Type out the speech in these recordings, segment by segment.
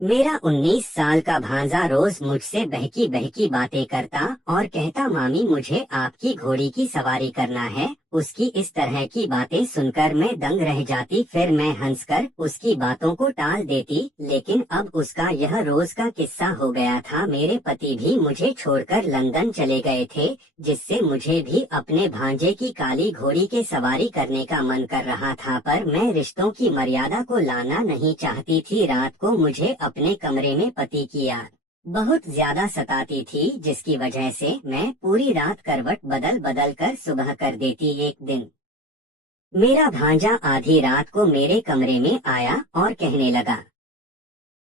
मेरा 19 साल का भांजा रोज मुझसे बहकी बहकी बातें करता और कहता, मामी मुझे आपकी घोड़ी की सवारी करना है। उसकी इस तरह की बातें सुनकर मैं दंग रह जाती, फिर मैं हंसकर उसकी बातों को टाल देती। लेकिन अब उसका यह रोज का किस्सा हो गया था। मेरे पति भी मुझे छोड़कर लंदन चले गए थे, जिससे मुझे भी अपने भांजे की काली घोड़ी के सवारी करने का मन कर रहा था, पर मैं रिश्तों की मर्यादा को लाना नहीं चाहती थी। रात को मुझे अपने कमरे में पति की याद बहुत ज्यादा सताती थी, जिसकी वजह से मैं पूरी रात करवट बदल बदल कर सुबह कर देती। एक दिन मेरा भांजा आधी रात को मेरे कमरे में आया और कहने लगा,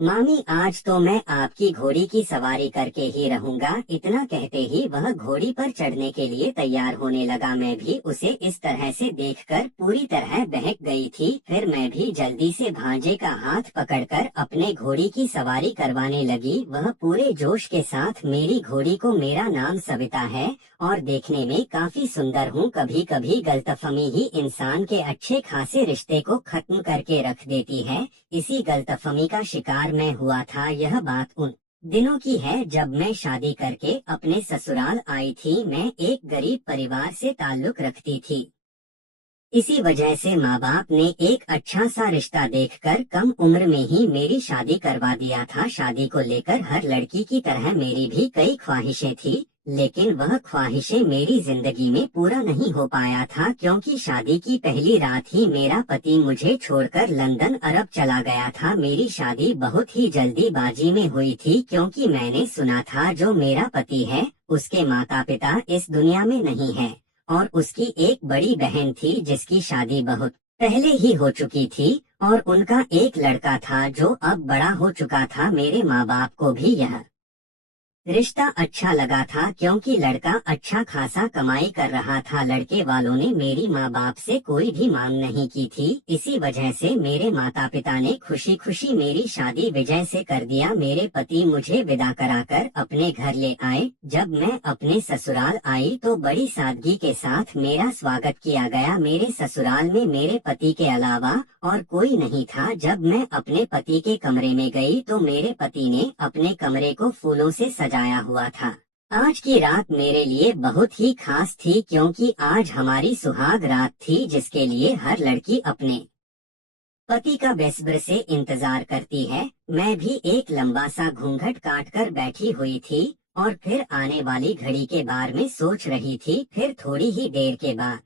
मामी आज तो मैं आपकी घोड़ी की सवारी करके ही रहूंगा। इतना कहते ही वह घोड़ी पर चढ़ने के लिए तैयार होने लगा। मैं भी उसे इस तरह से देखकर पूरी तरह बहक गई थी। फिर मैं भी जल्दी से भांजे का हाथ पकड़कर अपने घोड़ी की सवारी करवाने लगी। वह पूरे जोश के साथ, मेरी घोड़ी को मेरा नाम सविता है और देखने में काफी सुंदर हूँ। कभी कभी गलतफहमी ही इंसान के अच्छे खासे रिश्ते को खत्म करके रख देती है। इसी गलतफहमी का शिकार मैं हुआ था। यह बात उन दिनों की है जब मैं शादी करके अपने ससुराल आई थी। मैं एक गरीब परिवार से ताल्लुक रखती थी। इसी वजह से माँ बाप ने एक अच्छा सा रिश्ता देखकर कम उम्र में ही मेरी शादी करवा दिया था। शादी को लेकर हर लड़की की तरह मेरी भी कई ख्वाहिशें थी, लेकिन वह ख्वाहिशें मेरी जिंदगी में पूरा नहीं हो पाया था, क्योंकि शादी की पहली रात ही मेरा पति मुझे छोड़कर लंदन अरब चला गया था। मेरी शादी बहुत ही जल्दीबाजी में हुई थी, क्योंकि मैंने सुना था जो मेरा पति है उसके माता पिता इस दुनिया में नहीं है और उसकी एक बड़ी बहन थी जिसकी शादी बहुत पहले ही हो चुकी थी और उनका एक लड़का था जो अब बड़ा हो चुका था। मेरे माँ बाप को भी यह रिश्ता अच्छा लगा था, क्योंकि लड़का अच्छा खासा कमाई कर रहा था। लड़के वालों ने मेरी माँ बाप से कोई भी मांग नहीं की थी। इसी वजह से मेरे माता पिता ने खुशी खुशी मेरी शादी विजय से कर दिया। मेरे पति मुझे विदा कराकर अपने घर ले आए। जब मैं अपने ससुराल आई तो बड़ी सादगी के साथ मेरा स्वागत किया गया। मेरे ससुराल में मेरे पति के अलावा और कोई नहीं था। जब मैं अपने पति के कमरे में गई तो मेरे पति ने अपने कमरे को फूलों से सजाया हुआ था। आज की रात मेरे लिए बहुत ही खास थी, क्योंकि आज हमारी सुहाग रात थी, जिसके लिए हर लड़की अपने पति का बेसब्र से इंतजार करती है। मैं भी एक लंबा सा घूंघट काट कर बैठी हुई थी और फिर आने वाली घड़ी के बारे में सोच रही थी। फिर थोड़ी ही देर के बाद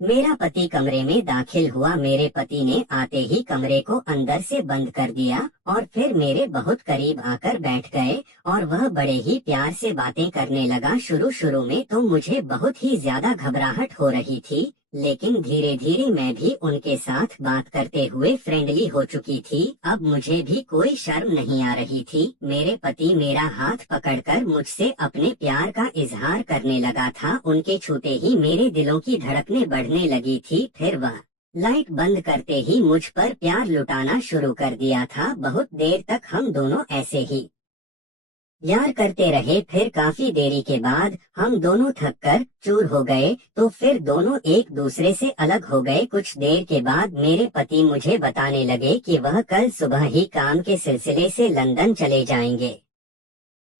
मेरा पति कमरे में दाखिल हुआ। मेरे पति ने आते ही कमरे को अंदर से बंद कर दिया और फिर मेरे बहुत करीब आकर बैठ गए और वह बड़े ही प्यार से बातें करने लगा। शुरू शुरू में तो मुझे बहुत ही ज्यादा घबराहट हो रही थी, लेकिन धीरे धीरे मैं भी उनके साथ बात करते हुए फ्रेंडली हो चुकी थी। अब मुझे भी कोई शर्म नहीं आ रही थी। मेरे पति मेरा हाथ पकड़कर मुझसे अपने प्यार का इजहार करने लगा था। उनके छूते ही मेरे दिलों की धड़कनें बढ़ने लगी थी। फिर वह लाइट बंद करते ही मुझ पर प्यार लुटाना शुरू कर दिया था। बहुत देर तक हम दोनों ऐसे ही यार करते रहे। फिर काफी देरी के बाद हम दोनों थक कर चूर हो गए, तो फिर दोनों एक दूसरे से अलग हो गए। कुछ देर के बाद मेरे पति मुझे बताने लगे कि वह कल सुबह ही काम के सिलसिले से लंदन चले जाएंगे,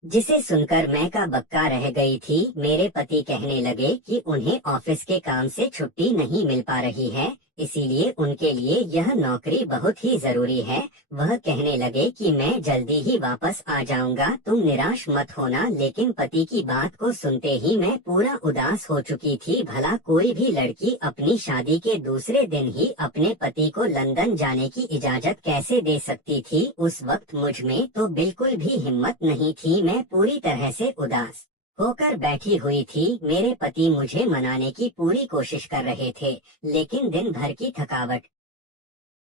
जिसे सुनकर मैं का बक्का रह गई थी। मेरे पति कहने लगे कि उन्हें ऑफिस के काम से छुट्टी नहीं मिल पा रही है, इसीलिए उनके लिए यह नौकरी बहुत ही जरूरी है। वह कहने लगे कि मैं जल्दी ही वापस आ जाऊंगा, तुम निराश मत होना। लेकिन पति की बात को सुनते ही मैं पूरा उदास हो चुकी थी। भला कोई भी लड़की अपनी शादी के दूसरे दिन ही अपने पति को लंदन जाने की इजाजत कैसे दे सकती थी? उस वक्त मुझ में तो बिल्कुल भी हिम्मत नहीं थी। मैं पूरी तरह से उदास होकर बैठी हुई थी। मेरे पति मुझे मनाने की पूरी कोशिश कर रहे थे, लेकिन दिन भर की थकावट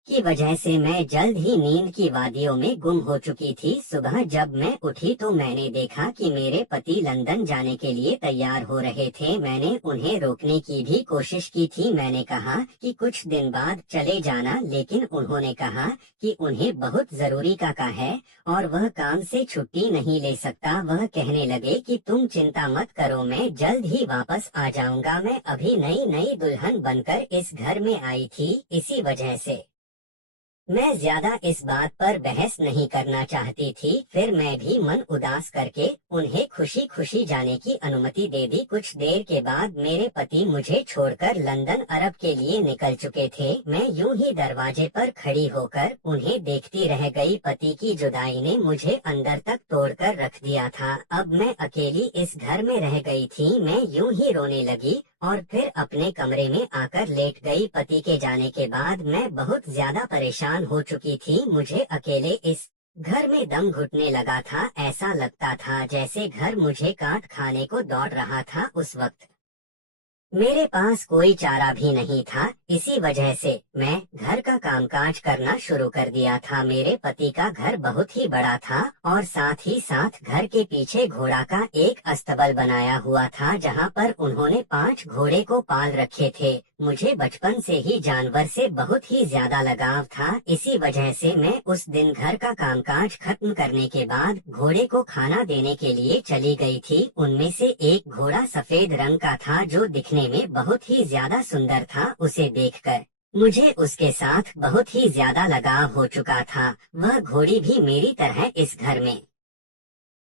की वजह से मैं जल्द ही नींद की वादियों में गुम हो चुकी थी। सुबह जब मैं उठी तो मैंने देखा कि मेरे पति लंदन जाने के लिए तैयार हो रहे थे। मैंने उन्हें रोकने की भी कोशिश की थी। मैंने कहा कि कुछ दिन बाद चले जाना, लेकिन उन्होंने कहा कि उन्हें बहुत जरूरी काम है और वह काम से छुट्टी नहीं ले सकता। वह कहने लगे कि तुम चिंता मत करो, मैं जल्द ही वापस आ जाऊंगा। मैं अभी नई नई दुल्हन बनकर इस घर में आई थी, इसी वजह से मैं ज्यादा इस बात पर बहस नहीं करना चाहती थी। फिर मैं भी मन उदास करके उन्हें खुशी खुशी जाने की अनुमति दे दी। कुछ देर के बाद मेरे पति मुझे छोड़कर लंदन अरब के लिए निकल चुके थे। मैं यूं ही दरवाजे पर खड़ी होकर उन्हें देखती रह गई। पति की जुदाई ने मुझे अंदर तक तोड़कर रख दिया था। अब मैं अकेली इस घर में रह गई थी। मैं यूं ही रोने लगी और फिर अपने कमरे में आकर लेट गई। पति के जाने के बाद मैं बहुत ज्यादा परेशान हो चुकी थी। मुझे अकेले इस घर में दम घुटने लगा था। ऐसा लगता था जैसे घर मुझे काट खाने को दौड़ रहा था। उस वक्त मेरे पास कोई चारा भी नहीं था। इसी वजह से मैं घर का कामकाज करना शुरू कर दिया था। मेरे पति का घर बहुत ही बड़ा था और साथ ही साथ घर के पीछे घोड़ा का एक अस्तबल बनाया हुआ था, जहां पर उन्होंने 5 घोड़े को पाल रखे थे। मुझे बचपन से ही जानवर से बहुत ही ज्यादा लगाव था। इसी वजह से मैं उस दिन घर का कामकाज खत्म करने के बाद घोड़े को खाना देने के लिए चली गई थी। उनमें से एक घोड़ा सफेद रंग का था जो दिखने में बहुत ही ज्यादा सुंदर था। उसे देखकर मुझे उसके साथ बहुत ही ज्यादा लगाव हो चुका था। वह घोड़ी भी मेरी तरह इस घर में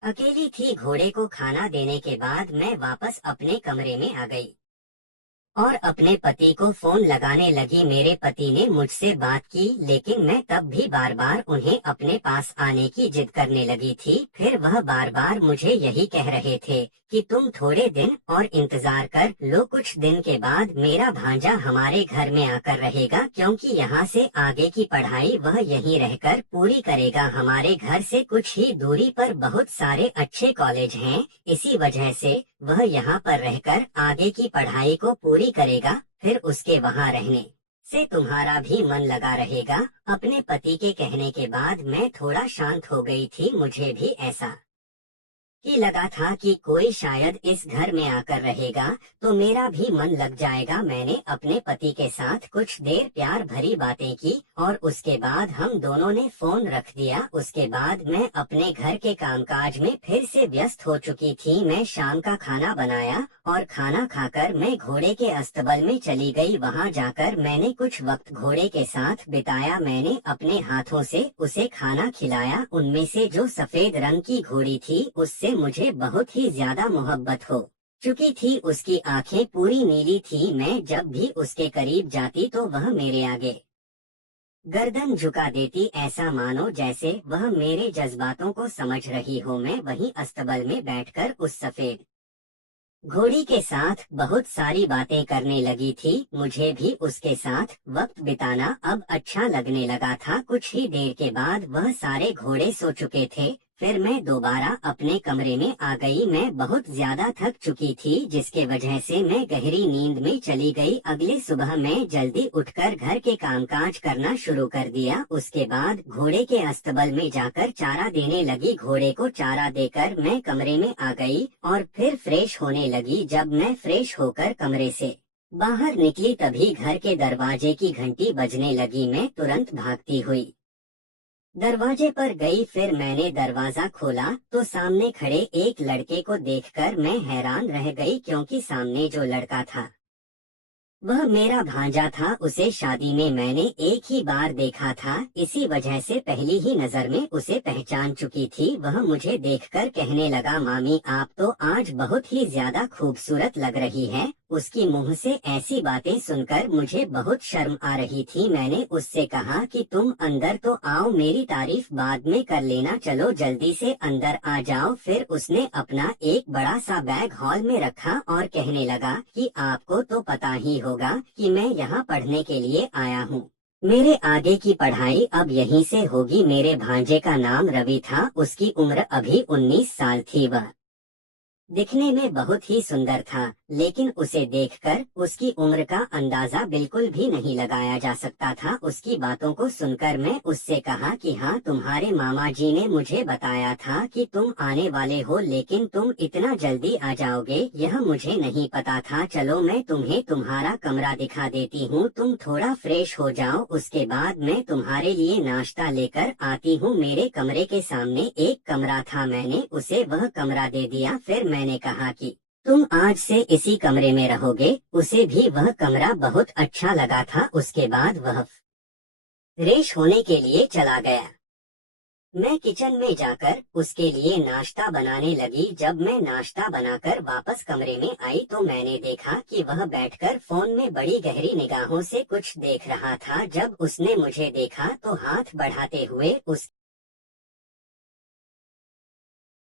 अकेली थी। घोड़े को खाना देने के बाद मैं वापस अपने कमरे में आ गई और अपने पति को फोन लगाने लगी। मेरे पति ने मुझसे बात की, लेकिन मैं तब भी बार बार उन्हें अपने पास आने की जिद करने लगी थी। फिर वह बार बार मुझे यही कह रहे थे कि तुम थोड़े दिन और इंतजार कर लो। कुछ दिन के बाद मेरा भांजा हमारे घर में आकर रहेगा, क्योंकि यहाँ से आगे की पढ़ाई वह यहीं रहकर पूरी करेगा। हमारे घर से कुछ ही दूरी पर बहुत सारे अच्छे कॉलेज हैं, इसी वजह से वह यहाँ पर रहकर आगे की पढ़ाई को पूरी करेगा। फिर उसके वहाँ रहने से तुम्हारा भी मन लगा रहेगा। अपने पति के कहने के बाद मैं थोड़ा शांत हो गई थी। मुझे भी ऐसा ही लगा था कि कोई शायद इस घर में आकर रहेगा तो मेरा भी मन लग जाएगा। मैंने अपने पति के साथ कुछ देर प्यार भरी बातें की और उसके बाद हम दोनों ने फोन रख दिया। उसके बाद मैं अपने घर के कामकाज में फिर से व्यस्त हो चुकी थी। मैं शाम का खाना बनाया और खाना खाकर मैं घोड़े के अस्तबल में चली गई। वहां जाकर मैंने कुछ वक्त घोड़े के साथ बिताया। मैंने अपने हाथों से उसे खाना खिलाया। उनमें से जो सफेद रंग की घोड़ी थी उससे मुझे बहुत ही ज्यादा मोहब्बत हो चुकी थी। उसकी आंखें पूरी नीली थी। मैं जब भी उसके करीब जाती तो वह मेरे आगे गर्दन झुका देती, ऐसा मानो जैसे वह मेरे जज्बातों को समझ रही हो। मैं वहीं अस्तबल में बैठकर उस सफेद घोड़ी के साथ बहुत सारी बातें करने लगी थी। मुझे भी उसके साथ वक्त बिताना अब अच्छा लगने लगा था। कुछ ही देर के बाद वह सारे घोड़े सो चुके थे। फिर मैं दोबारा अपने कमरे में आ गई। मैं बहुत ज्यादा थक चुकी थी, जिसके वजह से मैं गहरी नींद में चली गई। अगली सुबह मैं जल्दी उठकर घर के कामकाज करना शुरू कर दिया। उसके बाद घोड़े के अस्तबल में जाकर चारा देने लगी। घोड़े को चारा देकर मैं कमरे में आ गई और फिर फ्रेश होने लगी। जब मैं फ्रेश होकर कमरे से बाहर निकली तभी घर के दरवाजे की घंटी बजने लगी। मैं तुरंत भागती हुई दरवाजे पर गई। फिर मैंने दरवाजा खोला तो सामने खड़े एक लड़के को देखकर मैं हैरान रह गई, क्योंकि सामने जो लड़का था वह मेरा भांजा था। उसे शादी में मैंने एक ही बार देखा था, इसी वजह से पहली ही नजर में उसे पहचान चुकी थी। वह मुझे देखकर कहने लगा, मामी आप तो आज बहुत ही ज्यादा खूबसूरत लग रही हैं। उसकी मुंह से ऐसी बातें सुनकर मुझे बहुत शर्म आ रही थी। मैंने उससे कहा कि तुम अंदर तो आओ, मेरी तारीफ बाद में कर लेना, चलो जल्दी से अंदर आ जाओ। फिर उसने अपना एक बड़ा सा बैग हॉल में रखा और कहने लगा कि आपको तो पता ही होगा कि मैं यहाँ पढ़ने के लिए आया हूँ। मेरे आगे की पढ़ाई अब यहीं से होगी। मेरे भांजे का नाम रवि था। उसकी उम्र अभी 19 साल थी। वह दिखने में बहुत ही सुंदर था, लेकिन उसे देखकर उसकी उम्र का अंदाजा बिल्कुल भी नहीं लगाया जा सकता था। उसकी बातों को सुनकर मैं उससे कहा कि हाँ, तुम्हारे मामा जी ने मुझे बताया था कि तुम आने वाले हो, लेकिन तुम इतना जल्दी आ जाओगे यह मुझे नहीं पता था। चलो मैं तुम्हें तुम्हारा कमरा दिखा देती हूँ, तुम थोड़ा फ्रेश हो जाओ, उसके बाद मैं तुम्हारे लिए नाश्ता लेकर आती हूँ। मेरे कमरे के सामने एक कमरा था, मैंने उसे वह कमरा दे दिया। फिर मैंने कहा कि तुम आज से इसी कमरे में रहोगे। उसे भी वह कमरा बहुत अच्छा लगा था। उसके बाद वह रेश होने के लिए चला गया। मैं किचन में जाकर उसके लिए नाश्ता बनाने लगी। जब मैं नाश्ता बनाकर वापस कमरे में आई तो मैंने देखा कि वह बैठकर फोन में बड़ी गहरी निगाहों से कुछ देख रहा था। जब उसने मुझे देखा तो हाथ बढ़ाते हुए उस